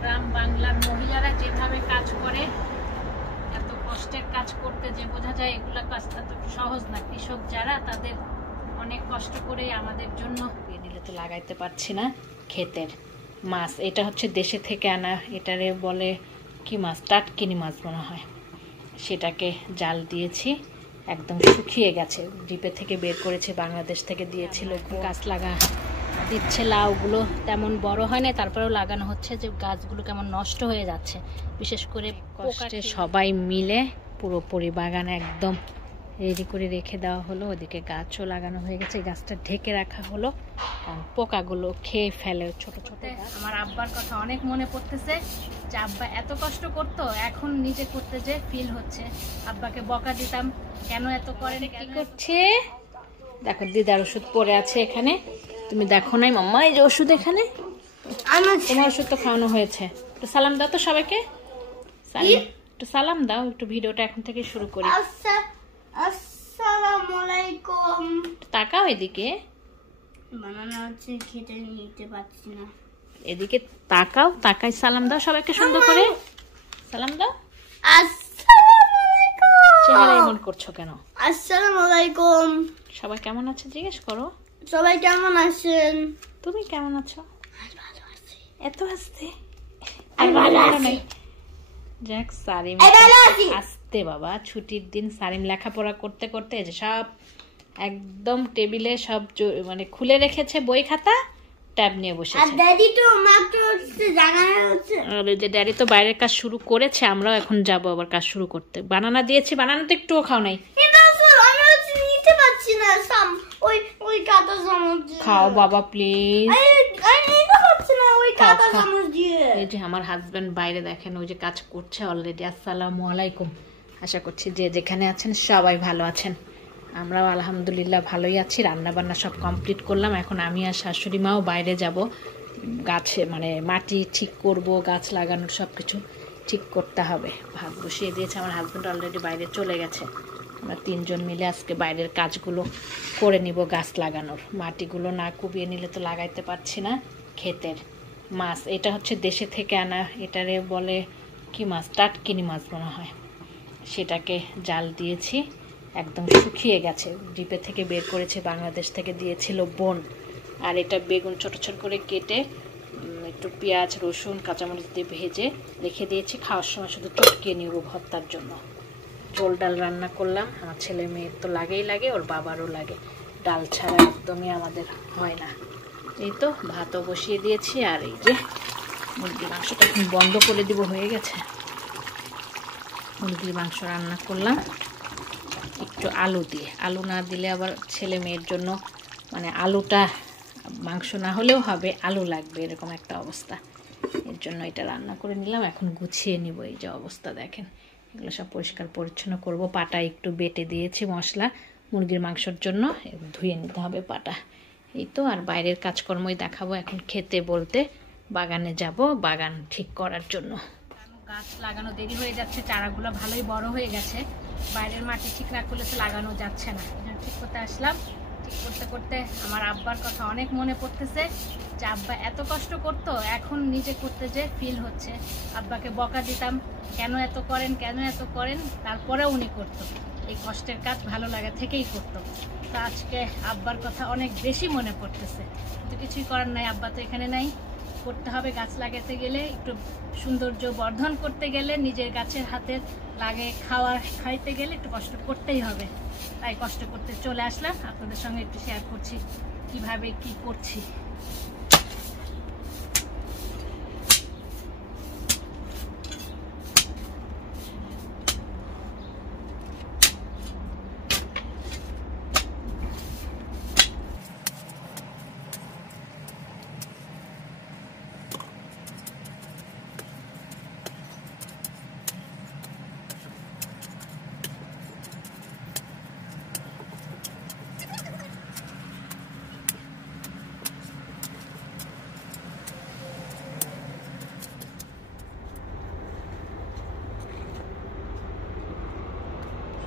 গ্রাম বাংলার মহিলারা যেভাবে কাজ করে, এত কষ্টের কাজ করতে যে বোঝা যায় এগুলা কাজ এত সহজ না। কৃষক যারা, তাদের অনেক কষ্ট করে আমাদের জন্য নিলে তো লাগাইতে পারছি না। ক্ষেতের মাছ, এটা হচ্ছে দেশে থেকে আনা, এটারে বলে কি মাছ, টাটকিনি মাছ মনে হয়। সেটাকে জাল দিয়েছি, একদম শুকিয়ে গেছে, ডিপে থেকে বের করেছে, বাংলাদেশ থেকে দিয়েছিল। গাছ লাগা দিচ্ছে, লাউগুলো তেমন বড় হয় না, তারপরেও লাগানো হচ্ছে যে গাছগুলো কেমন নষ্ট হয়ে যাচ্ছে, বিশেষ করে কষ্টে সবাই মিলে পুরোপুরি বাগান একদম রেডি করে রেখে দেওয়া হলো। ওদিকে গাছও লাগানো হয়ে গেছে, গাছটা ঢেকে রাখা হলো কারণ পোকাগুলো খেয়ে ফেলে ছোট ছোট। আমার আব্বার কথা অনেক মনে পড়তেছে যে আব্বা এত কষ্ট করতো, এখন নিজে করতে যে ফিল হচ্ছে। আব্বাকে বকা দিতাম, কেন এত করেন, কি করছে। দেখো দিদার ওষুধ পড়ে আছে এখানে, তুমি দেখো নাই মাম্মা, এই যে ওষুধ এখানে, তোমার ওষুধ তো খাওয়ানো হয়েছে। একটু সালাম দাও তো সবাইকে, একটু সালাম দাও, একটু ভিডিওটা এখন থেকে শুরু করি। আসসালামু আলাইকুম। তাকাও এদিকে, বানানো হচ্ছে, খেতে নিতে পারছি না। এদিকে তাকাও, তাকাই সালাম দাও সবাইকে, সুন্দর করে সালাম দাও। আসসালামু আলাইকুম। চেহারা এমন করছো কেন? আসসালামু আলাইকুম। সবাই কেমন আছে জিজ্ঞেস করো। সবাই কেমন আছেন? তুমি কেমন আছো? ভালো আছি। এত আসতে আর ভালো আছি। যাক, সারিম আসতে বাবা, ছুটির দিন সারিম লেখাপড়া করতে করতে যে সব একদম টেবিলে সব মানে খুলে রেখেছে বই খাতা, ট্যাব নিয়ে বসেছে। আর ড্যাডি তো মাত্র জানানো হচ্ছে। আর যে ড্যাডি তো বাইরের কাজ শুরু করেছে, আমরাও এখন যাব আবার কাজ শুরু করতে। বানানা দিয়েছি, বানানা তো একটুও খাও নাই। আমি হচ্ছে নিতে পারছি না, ওই কাঁটা চামচ দিয়ে খাও বাবা প্লিজ। আমি নিতে পারছি না ওই কাঁটা চামচ দিয়ে। এই যে আমার হাজবেন্ড বাইরে দেখেন, ওই যে কাজ করছে অলরেডি। আসসালামু আলাইকুম। আশা করছি যে যেখানে আছেন সবাই ভালো আছেন। আমরাও আলহামদুলিল্লাহ ভালোই আছি। রান্না বান্না সব কমপ্লিট করলাম, এখন আমি আর শাশুড়ি মাও বাইরে যাব, গাছে মানে মাটি ঠিক করব, গাছ লাগানোর সব কিছু ঠিক করতে হবে। ভাত বসিয়ে দিয়েছে, আমার হাজবেন্ড অলরেডি বাইরে চলে গেছে। আমরা তিনজন মিলে আজকে বাইরের কাজগুলো করে নিব, গাছ লাগানোর। মাটিগুলো না কুবিয়ে নিলে তো লাগাইতে পারছি না। ক্ষেতের মাছ, এটা হচ্ছে দেশে থেকে আনা, এটারে বলে কি মাছ, টাটকিনি মাছ মনে হয়। সেটাকে জাল দিয়েছি, একদম শুকিয়ে গেছে, ডিপে থেকে বের করেছে, বাংলাদেশ থেকে দিয়েছিল বোন। আর এটা বেগুন ছোট ছোট করে কেটে একটু পেঁয়াজ রসুন কাঁচামরিচ দিয়ে ভেজে রেখে দিয়েছি, খাওয়ার সময় শুধু চটকিয়ে নিব ভর্তার জন্য। ঝোল ডাল রান্না করলাম, আমার ছেলে মেয়ের তো লাগেই লাগে, ওর বাবারও লাগে, ডাল ছাড়া একদমই আমাদের হয় না। এই তো ভাতও বসিয়ে দিয়েছি, আর এই যে মুরগির মাংসটা এখন বন্ধ করে দিব, হয়ে গেছে। মুরগির মাংস রান্না করলাম একটু আলু দিয়ে, আলু না দিলে আবার ছেলে মেয়ের জন্য মানে আলুটা, মাংস না হলেও হবে, আলু লাগবে, এরকম একটা অবস্থা। এর জন্য এটা রান্না করে নিলাম, এখন গুছিয়ে নিব। এই যে অবস্থা দেখেন, এগুলো সব পরিষ্কার পরিচ্ছন্ন করব। পাটা একটু বেটে দিয়েছি মশলা মুরগির মাংসর জন্য, ধুয়ে নিতে হবে পাটা। এই তো, আর বাইরের কাজকর্মই দেখাবো এখন। খেতে বলতে বাগানে যাব, বাগান ঠিক করার জন্য। গাছ লাগানো দেরি হয়ে যাচ্ছে, চারাগুলো ভালোই বড় হয়ে গেছে, বাইরের মাটি ঠিক না করলে তো লাগানো যাচ্ছে না। এটা ঠিক করতে আসলাম, ঠিক করতে করতে আমার আব্বার কথা অনেক মনে পড়তেছে যে আব্বা এত কষ্ট করতো, এখন নিজে করতে যে ফিল হচ্ছে। আব্বাকে বকা দিতাম, কেন এত করেন, কেন এত করেন, তারপরেও উনি করতো। এই কষ্টের কাজ ভালো লাগা থেকেই করতো। তো আজকে আব্বার কথা অনেক বেশি মনে পড়তেছে, কিন্তু কিছুই করার নাই, আব্বা তো এখানে নাই। করতে হবে, গাছ লাগাতে গেলে, একটু সৌন্দর্য বর্ধন করতে গেলে, নিজের গাছের হাতে লাগে খাইতে গেলে একটু কষ্ট করতেই হবে। তাই কষ্ট করতে চলে আসলাম, আপনাদের সঙ্গে একটু শেয়ার করছি কিভাবে কি করছি।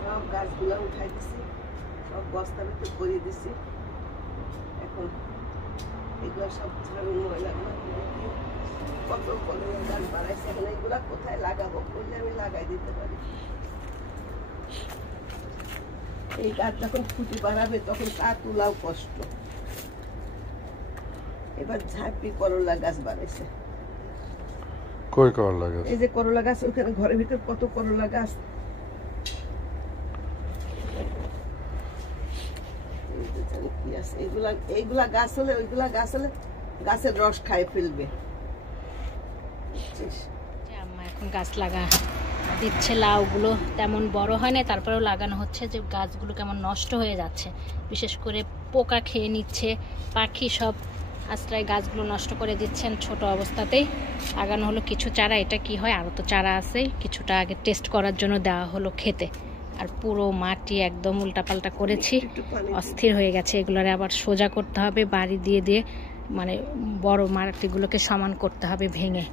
সব গাছগুলো উঠাই দিছি, সব বস্তার ভিতরে ভরিয়ে দিছি। এখন এগুলো সব ঝাড়ু ময়লা কত কলমের গাছ বাড়াইছে, এখন এইগুলা কোথায় লাগাবো, বললে আমি লাগাই দিতে পারি। এই গাছ যখন ফুটি বাড়াবে তখন তা তোলাও কষ্ট। এবার ঝাঁপি করলা গাছ বাড়াইছে। কই করলা গাছ? এই যে করলা গাছ, ওখানে ঘরের ভিতর কত করলা গাছ। কি আছে এইগুলা গাছ হলে, ওইগুলা গাছ হলে গাছের রস খাই ফেলবে। আম্মা এখন গাছ লাগা দিচ্ছে, লাউগুলো তেমন বড় হয় না, তারপরেও লাগানো হচ্ছে যে গাছগুলো কেমন নষ্ট হয়ে যাচ্ছে, বিশেষ করে পোকা খেয়ে নিচ্ছে, পাখি সব আশ্রয় গাছগুলো নষ্ট করে দিচ্ছেন। ছোট অবস্থাতেই লাগানো হলো কিছু চারা। এটা কি হয়, আরও তো চারা আছে, কিছুটা আগে টেস্ট করার জন্য দেওয়া হলো খেতে। আর পুরো মাটি একদম উল্টাপাল্টা করেছি, অস্থির হয়ে গেছে। এগুলোরে আবার সোজা করতে হবে, বাড়ি দিয়ে দিয়ে মানে বড় মাটিগুলোকে সমান করতে হবে ভেঙে।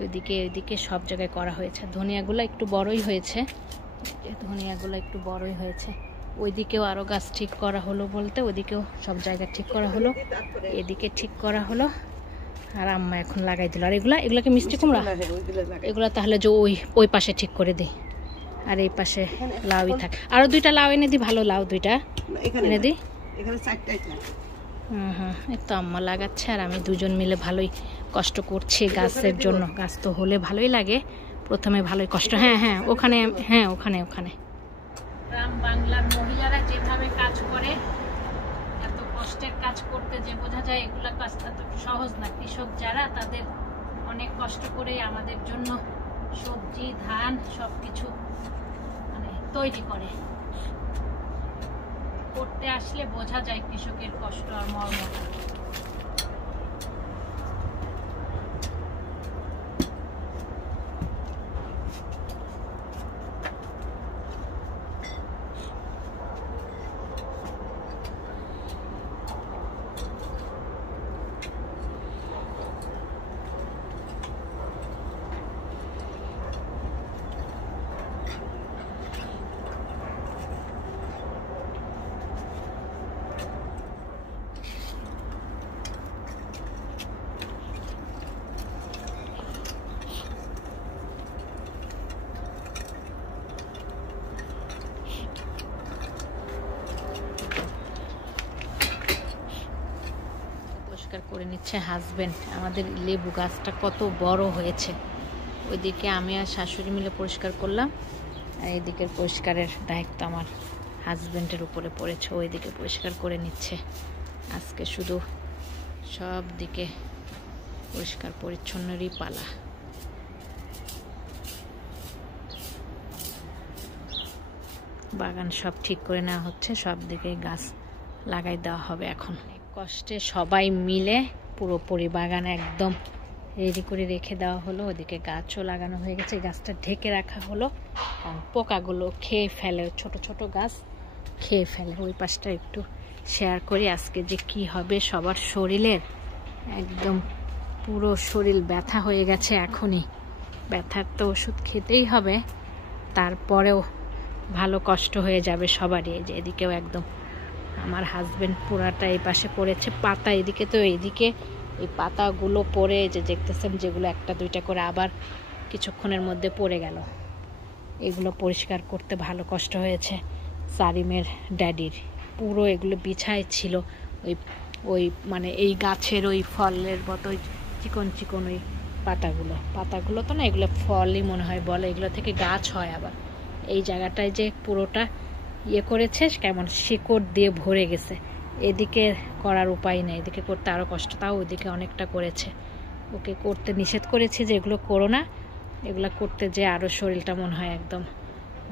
ওইদিকে সব জায়গায় করা হয়েছে। ধনিয়াগুলো একটু বড়ই হয়েছে, ধনিয়াগুলো একটু বড়ই হয়েছে। ওইদিকেও আরও গাছ ঠিক করা হলো, বলতে ওইদিকেও সব জায়গা ঠিক করা হলো, এদিকে ঠিক করা হলো। আর আম্মা এখন লাগাই দিল। আর এগুলাকে মিষ্টি কুমড়া, এগুলো তাহলে যে ওই পাশে ঠিক করে দিই, আর এই পাশে লাউই থাক। আরও 2টা লাউ এনে দিই, ভালো লাউ 2টা এনে দিই। এই তো আম্মা লাগাচ্ছে আর আমি দুজন মিলে ভালোই কষ্ট করছি গাছের জন্য। গাছ তো হলে ভালোই লাগে, প্রথমে ভালোই কষ্ট। হ্যাঁ ওখানে, ওখানে গ্রাম বাংলার মহিলারা যেভাবে কাজ করে, এত কষ্টের কাজ করতে যে বোঝা যায় এগুলা কাজটা তো সহজ না। কৃষক যারা, তাদের অনেক কষ্ট করে আমাদের জন্য সবজি, ধান সবকিছু মানে তৈরি করে। করতে আসলে বোঝা যায় কৃষকের কষ্ট আর মর্ম। করে নিচ্ছে হাজবেন্ড। আমাদের লেবু গাছটা কত বড় হয়েছে। ওইদিকে আমি আর শাশুড়ি মিলে পরিষ্কার করলাম, আর এইদিকের পরিষ্কারের দায়িত্ব আমার হাজবেন্ডের উপরে পড়েছে। ওইদিকে পরিষ্কার করে নিচ্ছে। আজকে শুধু সব দিকে পরিষ্কার পরিচ্ছন্নরই পালা। বাগান সব ঠিক করে নেওয়া হচ্ছে, সব দিকে গাছ লাগাই দেওয়া হবে। এখন কষ্টে সবাই মিলে পুরোপুরি বাগান একদম রেডি করে রেখে দেওয়া হলো। ওদিকে গাছও লাগানো হয়ে গেছে, গাছটা ঢেকে রাখা হলো কারণ পোকাগুলো খেয়ে ফেলে, ছোট ছোট গাছ খেয়ে ফেলে। ওই পাশটা একটু শেয়ার করি আজকে যে কি হবে সবার শরীরের। একদম পুরো শরীর ব্যথা হয়ে গেছে এখনই। ব্যথার তো ওষুধ খেতেই হবে, তারপরেও ভালো কষ্ট হয়ে যাবে সবারই। এই যে এদিকেও একদম আমার হাজবেন্ড পুরাটা এই পাশে পড়েছে পাতা, এদিকে তো এইদিকে এই পাতাগুলো পড়ে যে দেখতেছেন, যেগুলো 1-2টা করে আবার কিছুক্ষণের মধ্যে পড়ে গেল। এগুলো পরিষ্কার করতে ভালো কষ্ট হয়েছে। সারিমের ড্যাডির পুরো এগুলো বিছায় ছিল, ওই মানে এই গাছের ওই ফলের মতো চিকন চিকন ওই পাতাগুলো তো না, এগুলো ফলই মনে হয় বলে, এগুলো থেকে গাছ হয়। আবার এই জায়গাটায় যে পুরোটা ইয়ে করেছে, কেমন শিকড় দিয়ে ভরে গেছে। এদিকে করার উপায় নেই, এদিকে করতে আরও কষ্ট। তাও ওইদিকে অনেকটা করেছে। ওকে করতে নিষেধ করেছি যে এগুলো করো না, এগুলো করতে যে আরও শরীরটা মনে হয় একদম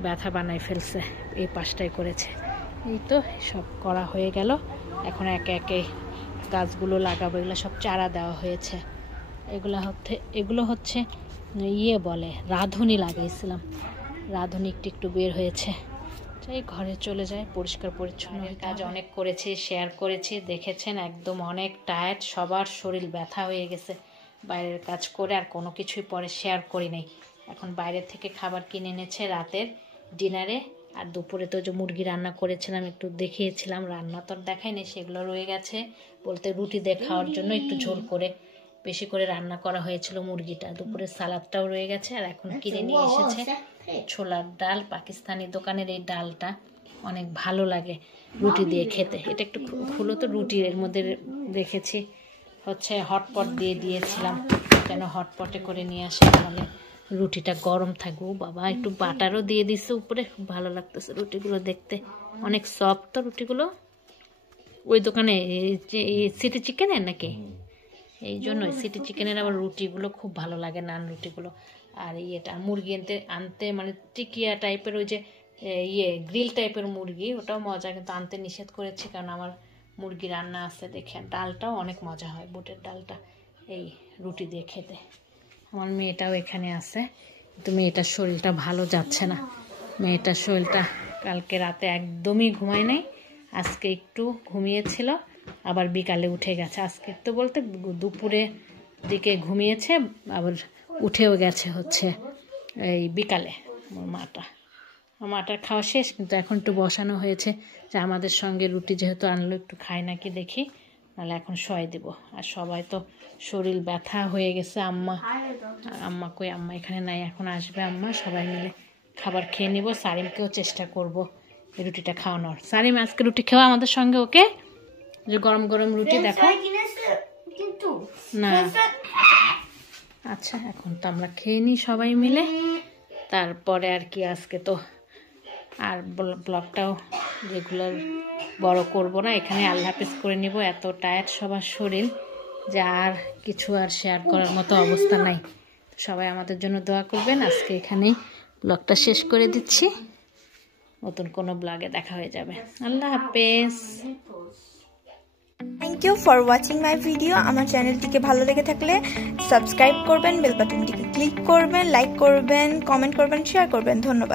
ব্যথা বানাই ফেলছে। এই পাশটাই করেছে। এই তো সব করা হয়ে গেল। এখন একে একে গাছগুলো লাগাবো। এগুলো সব চারা দেওয়া হয়েছে। এগুলো হচ্ছে ইয়ে বলে রাঁধুনি লাগাইছিলাম, রাঁধুনি একটু বের হয়েছে। এই ঘরে চলে যায়, পরিষ্কার পরিচ্ছন্ন কাজ অনেক করেছি, শেয়ার করেছি, দেখেছেন একদম অনেক টায়ার্ড, সবার শরীর ব্যথা হয়ে গেছে বাইরের কাজ করে। আর কোনো কিছুই পরে শেয়ার করি নাই। এখন বাইরে থেকে খাবার কিনে এনেছে রাতের ডিনারে। আর দুপুরে তো যে মুরগি রান্না করেছিলাম একটু দেখিয়েছিলাম, রান্না তো আর দেখাই নেই, সেগুলো রয়ে গেছে। বলতে রুটি দিয়ে খাওয়ার জন্য একটু ঝোল করে বেশি করে রান্না করা হয়েছিল মুরগিটা, দুপুরের সালাদটাও রয়ে গেছে। আর এখন কিনে নিয়ে এসেছে ছোলার ডাল, পাকিস্তানি দোকানের এই ডালটা অনেক ভালো লাগে রুটি দিয়ে খেতে। এটা একটু খুলো তো, রুটির এর মধ্যে রেখেছি হচ্ছে হটপট দিয়ে দিয়েছিলাম যেন হটপটে করে নিয়ে আসে, তাহলে রুটিটা গরম থাকবে। বাবা একটু বাটারও দিয়ে দিচ্ছে উপরে, খুব ভালো লাগতেছে রুটিগুলো দেখতে, অনেক সফট তো রুটিগুলো। ওই দোকানে সিটি চিকেনের নাকি, এই জন্য সিটি চিকেনের আবার রুটিগুলো খুব ভালো লাগে, নান রুটিগুলো। আর ইয়েটা মুরগি আনতে মানে টিকিয়া টাইপের ওই যে গ্রিল টাইপের মুরগি, ওটাও মজা, কিন্তু আনতে নিষেধ করেছি কারণ আমার মুরগি রান্না আছে দেখে। ডালটাও অনেক মজা হয়, বুটের ডালটা এই রুটি দিয়ে খেতে। আমার মেয়েটাও এখানে আছে, কিন্তু মেয়েটার শরীরটা ভালো যাচ্ছে না। মেয়েটার শরীরটা কালকে রাতে একদমই ঘুমায় নাই, আজকে একটু ঘুমিয়েছিল, আবার বিকালে উঠে গেছে। আজকে তো বলতে দুপুরে দিকে ঘুমিয়েছে, আবার উঠেও গেছে হচ্ছে এই বিকালে। আমার মাটার খাওয়া শেষ, কিন্তু এখন একটু বসানো হয়েছে যে আমাদের সঙ্গে রুটি যেহেতু আনলো একটু খায় নাকি দেখি, নাহলে এখন শোয়াই দেব। আর সবাই তো শরীর ব্যথা হয়ে গেছে। আম্মা কই, আম্মা এখানে নাই, এখন আসবে আম্মা, সবাই মিলে খাবার খেয়ে নিব। সারিমকেও চেষ্টা করব এই রুটিটা খাওয়ানোর। সারিম আজকে রুটি খাওয়া আমাদের সঙ্গে, ওকে? যে গরম গরম রুটি দেখো না। আচ্ছা এখন তো আমরা খেয়ে নিই সবাই মিলে, তারপরে আর কি আজকে তো আর ব্লগটাও রেগুলার বড় করব না, এখানে আল্লাহ হাফেজ করে নিব। এত টায়ার্ড সবার শরীর যে আর কিছু আর শেয়ার করার মতো অবস্থা নাই। সবাই আমাদের জন্য দোয়া করবেন। আজকে এখানেই ব্লগটা শেষ করে দিচ্ছি, নতুন কোনো ব্লগে দেখা হয়ে যাবে। আল্লাহ হাফেজ। Thank you for watching my video. আমার চ্যানেলটিকে ভালো লেগে থাকলে সাবস্ক্রাইব করবেন, বেল বাটনটিকে ক্লিক করবেন, লাইক করবেন, কমেন্ট করবেন, শেয়ার করবেন। ধন্যবাদ।